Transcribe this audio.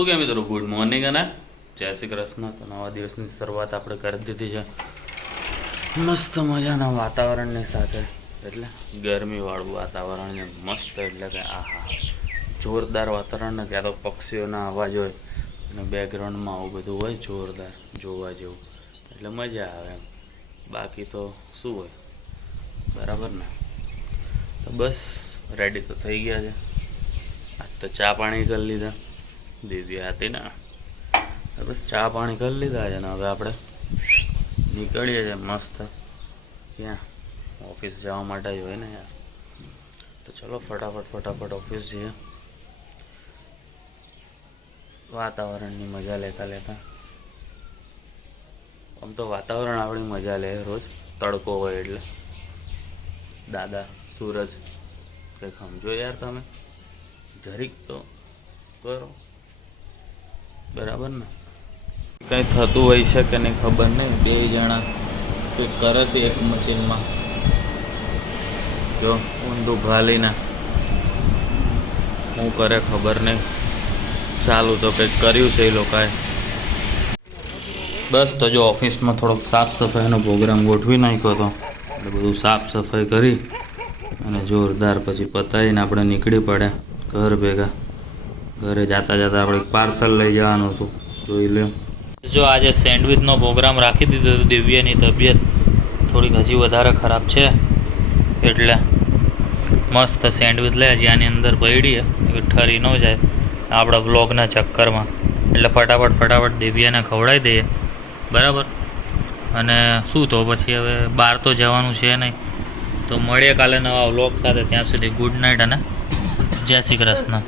શું કે મિત્રો, ગુડ મોર્નિંગ અને જય શ્રી કૃષ્ણ. તો નવા દિવસની શરૂઆત આપણે કરી દીધી છે મસ્ત મજાના વાતાવરણની સાથે, એટલે ગરમીવાળું વાતાવરણ ને મસ્ત, એટલે કે આહા જોરદાર વાતાવરણ ને ત્યાં તો પક્ષીઓના અવાજ હોય અને બેકગ્રાઉન્ડમાં આવું બધું હોય જોરદાર જોવા જેવું, એટલે મજા આવે એમ. બાકી તો શું હોય, બરાબર ને. તો બસ રેડી તો થઈ ગયા છે. આજ તો ચા પાણી કરી લીધા, દિવ્યા હતી ને, બસ ચા પાણી કરી લીધા છે ને હવે આપણે નીકળીએ છીએ મસ્ત ક્યાં ઓફિસ જવા માટે જ હોય ને યાર. તો ચલો ફટાફટ ઓફિસ જઈએ, વાતાવરણની મજા લેતા. આમ તો વાતાવરણ આપણી મજા લે રોજ, તડકો હોય એટલે. દાદા સૂરજ કંઈક સમજો યાર, તમે જરીક તો કરો, બરાબર ને. કંઈ થતું હોય છે કે નહીં ખબર નહીં, બે જણા કંઈક કરે છે એક મશીનમાં, જો ઊંધું ઘાલીને શું કરે ખબર નહીં. ચાલુ તો કંઈક કર્યું છે એ લોકોએ. બસ તો જો ઓફિસમાં થોડોક સાફ સફાઈનો પ્રોગ્રામ ગોઠવી નાખ્યો હતો, એટલે બધું સાફ સફાઈ કરી અને જોરદાર પછી પતાવીને આપણે નીકળી પડ્યા ઘર ભેગા. ઘરે જતા આપણે પાર્સલ લઈ જવાનું હતું, જોઈ લો. જો આજે સેન્ડવિચનો પ્રોગ્રામ રાખી દીધો હતો. દિવ્યાની તબિયત થોડીક હજી વધારે ખરાબ છે, એટલે મસ્ત સેન્ડવિચ લે હજી આની અંદર પડી ઠરી ન જાય આપણા વ્લોગના ચક્કરમાં, એટલે ફટાફટ દિવ્યાને ખવડાવી દઈએ, બરાબર. અને શું તો પછી હવે બહાર તો જવાનું છે નહીં, તો મળીએ કાલે નવા વ્લોગ સાથે. ત્યાં સુધી ગુડ નાઇટ અને જય શ્રી કૃષ્ણ.